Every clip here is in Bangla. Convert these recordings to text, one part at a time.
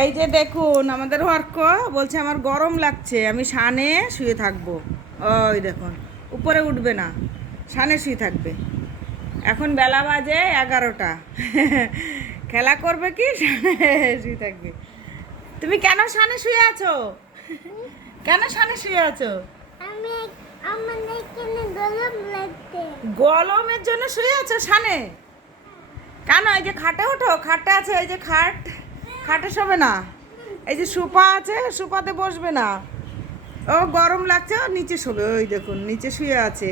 এই যে দেখুন আমাদের অর্ক বলছে আমার গরম লাগছে, আমি সানে শুয়ে থাকবো। ওই দেখুন, উপরে উঠবে না, সানে শুয়ে থাকবে। এখন বেলা বাজে 11টা। খেলা করবে কি সানে শুয়ে থাকবে। তুমি কেন সানে শুয়ে আছো? কেন সানে শুয়ে আছো? আমি আমাদের এখানে গরম লাগছে। গরমের জন্য শুয়ে আছো সানে? কেন? এই যে খাটে ওঠো, খাটে আছে, এই যে খাট, খাটে শোবে না। এই যে সোফা আছে, সোফাতে বসবে না। ও গরম লাগছে, ও নিচে শোবে। ওই দেখুন নিচে শুয়ে আছে।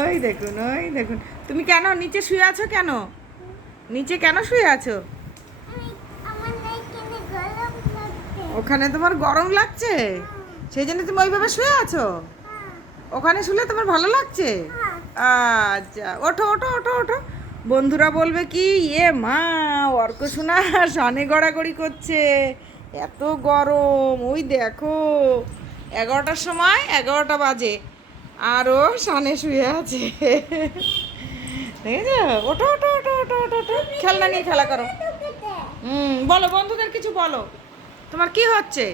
ওই দেখুন, ওই দেখুন। তুমি কেন নিচে শুয়ে আছো কেন? নিচে কেন শুয়ে আছো? আমাদের এখানে গরম লাগছে। ওখানে তোমার গরম লাগছে, সেই জন্য তুমি ওইভাবে শুয়ে আছো। ওখানে শুলে তোমার ভালো লাগছে? আচ্ছা, ওঠো ওঠো ওঠো ওঠো। বন্ধুরা বলবে কি, মা, অর্ক শোনা সানে গড়াগড়ি করছে, এত গরম। ওই দেখো, 11টার সময়, 11টা বাজে, আরও সানে শুয়ে আছে। দেখেছো? ওঠো ওঠো ওঠো ওঠো ওঠো ওঠো, খেলনা নিয়ে খেলা করো। বলো, বন্ধুদের কিছু বলো, তোমার কি হচ্ছে?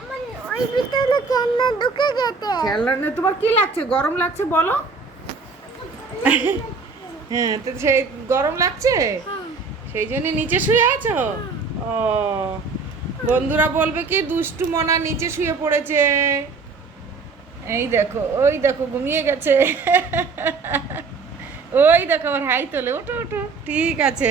আমার ওই ভিতরে কেন ঢুকে গেছে? খেলনা নিয়ে তোমার কি লাগছে? গরম লাগছে বলো। হ্যাঁ, তো সেই গরম লাগছে, হ্যাঁ। সেই জন্য নিচে শুয়ে আছো। ও, বন্ধুরা বলবে কি, দুষ্টু মনা নিচে শুয়ে পড়েছে। এই দেখো, ওই দেখো ঘুমিয়ে গেছে। ওই দেখো, আবার হাই তোলে, ওঠো ওঠো, ঠিক আছে।